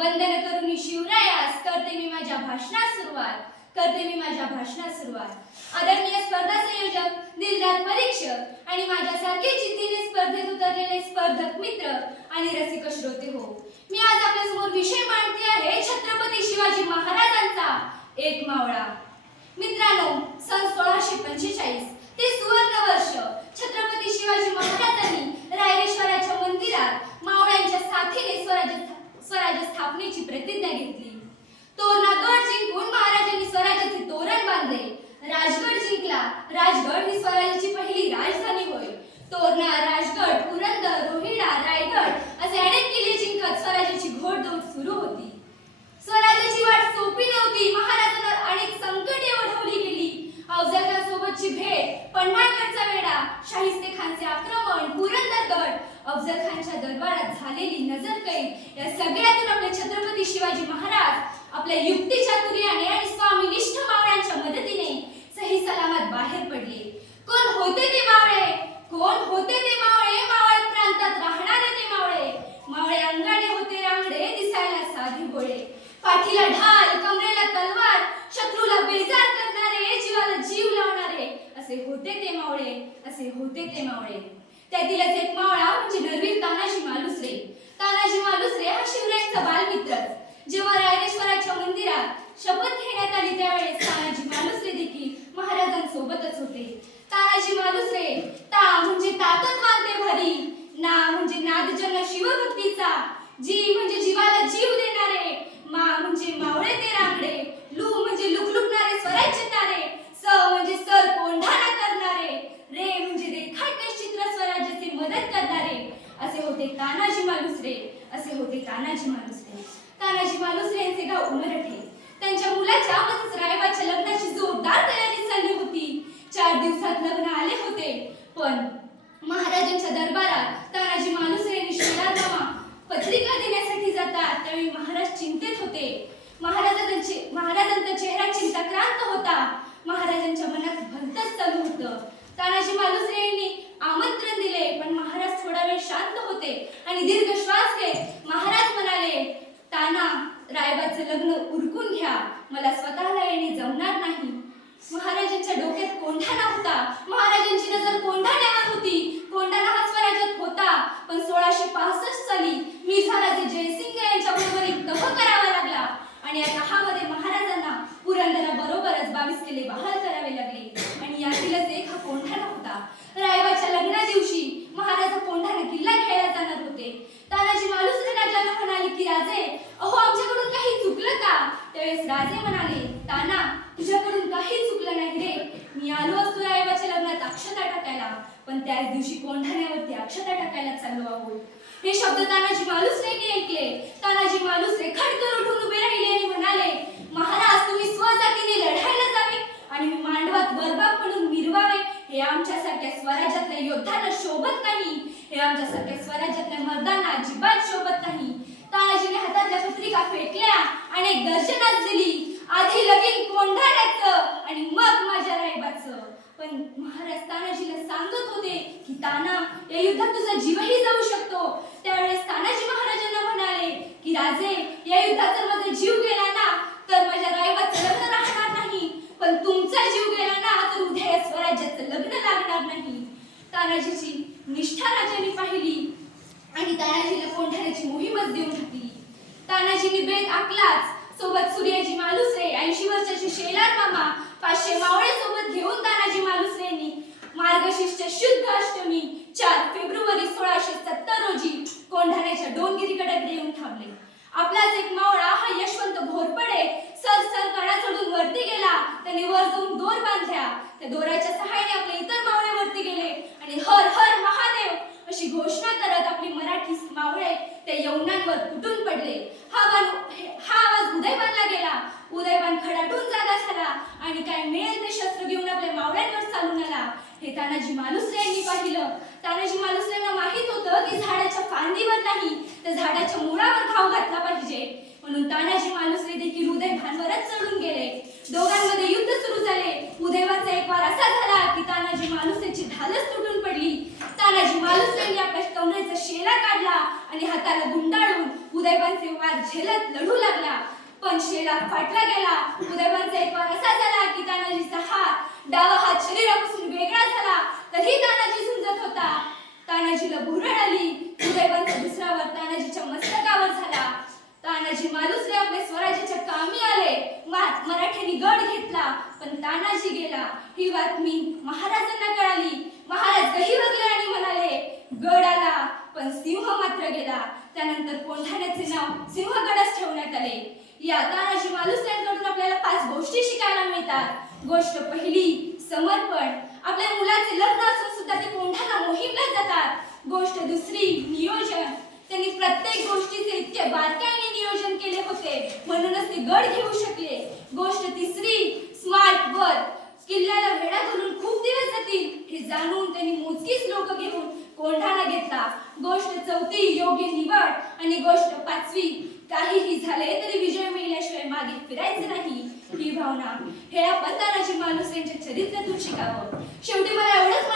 वंदन करून शिवरायास. करते मी माझ्या भाषणास सुरुवात. करते मी माझ्या भाषणास सुरुवात. आदरणीय स्पर्धा संयोजक दिलदार परीक्षक आणि माझ्यासारखे जिद्दीने स्पर्धेत उतरलेले स्पर्धक मित्र आणि रसिक श्रोते हो मी आज आपल्यासमोर विषय मांडते आहे छत्रपती शिवाजी महाराजांचा एक मावळा. मित्रांनो सन सोळाशे पंचेचाळीस ते सुवर्ण वर्ष छत्रपती शिवाजी महाराजांनी रायरेश्वराच्या मंदिरात मावळ्यांच्या साथीने स्वराज्य स्वराज्य स्थापनेची प्रतिज्ञा घेतली तोरणा गड जिंकून महाराजांनी स्वराज्याचे तोरण बांधले राजगड जिंकला राजगड ही स्वराज्याची पहिली राजधानी होय तोरणा राजगड पुरंदर रोहिडा रायगड असे अनेक किल्ले जिंकत स्वराज्याची घोडदौड सुरू होती स्वराज्याची वाट सोपी नव्हती महाराजांना अनेक संकटे ओढवली गेली अफजल सोबतची भेट पन्हाळगडचा वेढा शाहिस्ते खानचे आक्रमण पुरंदरगड अफजल खानच्या दरबारात झालेली नजर नजरकैद या सगळ्यातून आपले छत्रपती शिवाजी महाराज आपल्या युक्ती चातुर्याने आणि स्वामी निष्ठ मदतीने सही सलामत बाहेर पडले कोण होते ते मावळे कोण होते ते मावळे मावळ प्रांतात राहणारे ते मावळे मावळे अंगाने होते रांगडे दिसायला साधी गोळे पाठीला ढाल कमरेला तलवार शत्रूला बेजार करणारे जीवाला जीव लावणारे असे होते ते मावळे असे मावळे. त्यातीलच एक मावळा म्हणजे नरवीर तानाजी मालुसरे. तानाजी मालुसरे हा शिवरायांचा बालमित्रच जेव्हा रायरेश्वराच्या मंदिरात शपथ घेण्यात आली त्यावेळेस तानाजी मालुसरे देखील महाराजांसोबतच होते. तानाजी मालुसरे ता म्हणजे ताकदवान मानते भारी. ना म्हणजे नादजन्य शिवभक्तीचा. जी म्हणजे जीवाला जीव दे मा म्हणजे मावळे ते रांगडे लू म्हणजे लुकलुकणारे स्वराज्य तारे स म्हणजे सर कोंढाणा करणारे रे म्हणजे रेखाटणे चित्र स्वराज्याचे मदत करणारे असे होते तानाजी मालुसरे असे होते तानाजी मालुसरे. तानाजी मालुसरे यांचे गाव उमरठे. त्यांच्या मुलाच्या म्हणजेच रायबाच्या लग्नाची जोरदार तयारी चालली होती. चार दिवसात लग्न आले होते पण महाराजांच्या दरबारात तानाजी मालुसरे यांनी शिलारनामा पत्रिका देण्यासाठी जातात त्यावेळी महाराज चिंतेत होते. महाराजांचे महाराजांचा चेहरा चिंताक्रांत होता. महाराजांच्या मनात भलतच चालू होतं तानाजी मालुसरे यांनी आमंत्रण दिले पण महाराज थोडा वेळ शांत होते आणि दीर्घ श्वास घेत महाराज म्हणाले ताना रायबाचं लग्न उरकून घ्या मला स्वतःला येणे जमणार नाही महाराजांच्या डोक्यात कोंढाणा होता. महाराजांची नजर कोंढाण्यावर होती. कोंढाणा हा स्वराज्यात होता. पण सोळाशे पासष्ट साली मिर्झाराजे जयसिंग यांच्या बरोबर एक तह करावा लागला. आणि या तहामध्ये महाराजांना पुरंदरा बरोबरच बावीस किल्ले बहाल करावे लागले. आणि यातीलच एक हा कोंढाणा होता. रायबाच्या लग्ना दिवशी महाराज कोंढाणा किल्ला घ्यायला जाणार होते. तानाजी मालुसरे राजाला म्हणाले की राजे अहो आमच्याकडून काही चुकलं का? त्यावेळेस राजे म्हणाले ताना तुझ्याकडून काही चुकलं नाही रे मी आलो असतो रायबाच्या लग्नात अक्षता टाकायला. पण त्याच दिवशी कोंढाण्यावरती अक्षता टाकायला चाललो आहोत. हे शब्द तानाजी मालुसरेने ऐकले. तानाजी मालुसरे खडकर उठून उभे राहिले आणि म्हणाले महाराज तुम्ही स्वजातीने लढायला जावे आणि मांडवात बरबाग पडून मिरवावे. हे आमच्यासारख्या स्वराज्यातल्या योद्ध्यांना शोभत नाही. हे आमच्यासारख्या स्वराज्यातल्या मर्दांना अजिबात शोभत नाही. तानाजीने हातातल्या पत्रिका फेटल्या आणि एक दर्शनात दिली. आधी लगीन कोंढाण्याचं आणि मग माझ्या रायबाचं पण महाराज तानाजीला सांगत होते की ताना या युद्धात तुझा जीवही जाऊ शकतो. त्यावेळेस तानाजी महाराजांना म्हणाले की राजे या युद्धात जर माझा जीव गेला ना तर माझ्या रायबाचं लग्न राहणार नाही. पण तुमचा जीव गेला ना तर उद्या या स्वराज्याचं लग्न लागणार नाही. तानाजीची निष्ठा राजांनी पाहिली आणि तानाजीला कोंढाण्याची मोहीमच देऊन टाकली. तानाजीने बेत आखलाच सोबत सूर्याजी मालुसरे ऐंशी वर्षाचे शेलार मामा ते तानाजी मालुसरे यांनी पाहिलं तानाजी मालुसरे यांना माहीत होतं की झाडाच्या फांदीवर नाही तर झाडाच्या मुळावर घाव घातला पाहिजे. म्हणून तानाजी मालुसरे देखील उदय भानवरच चढून गेले. दोघांमध्ये युद्ध सुरू झाले. उदयवाचा एक वार असा झाला की तानाजी मालुसरेची धालच तुटून पडली. तानाजी मालुसरेंनी आपल्या कमरेचा शेला काढला आणि हाताला गुंडाळून उदयवांचे वार झेलत लढू लागला. पण शेला फाटला गेला. उदयवांचा एक वार असा झाला की तानाजीचा हात डावा हात शरीरापासून वेगळा झाला तरी तानाजी झुंजत होता. तानाजीला भुरळ आली. उदयभानचा दुसरा वार तानाजीच्या मस्तकावर झाला. तानाजी मालुसरे आपले स्वराज्याच्या कामी आले. मराठ्यांनी गड घेतला पण तानाजी गेला. ही बातमी महाराजांना कळाली. महाराज बघले आणि म्हणाले गड आला पण सिंह मात्र गेला. त्यानंतर कोंढाण्याचे नाव सिंहगडच ठेवण्यात आले. या तानाजी मालुसऱ्यांकडून आपल्याला पाच गोष्टी शिकायला मिळतात. गोष्ट पहिली समर्पण. आपल्या मुलाचे लग्न असून सुद्धा ते कोंढाणा मोहीमला जातात. गोष्ट दुसरी नियोजन. त्यांनी प्रत्येक गोष्टीचे इतके बारकाईने नियोजन केले होते. म्हणूनच ते गड घेऊ शकले. हे आपण तानाजी माणूस यांच्या चरित्रातून शिकावं. शेवटी मला एवढंच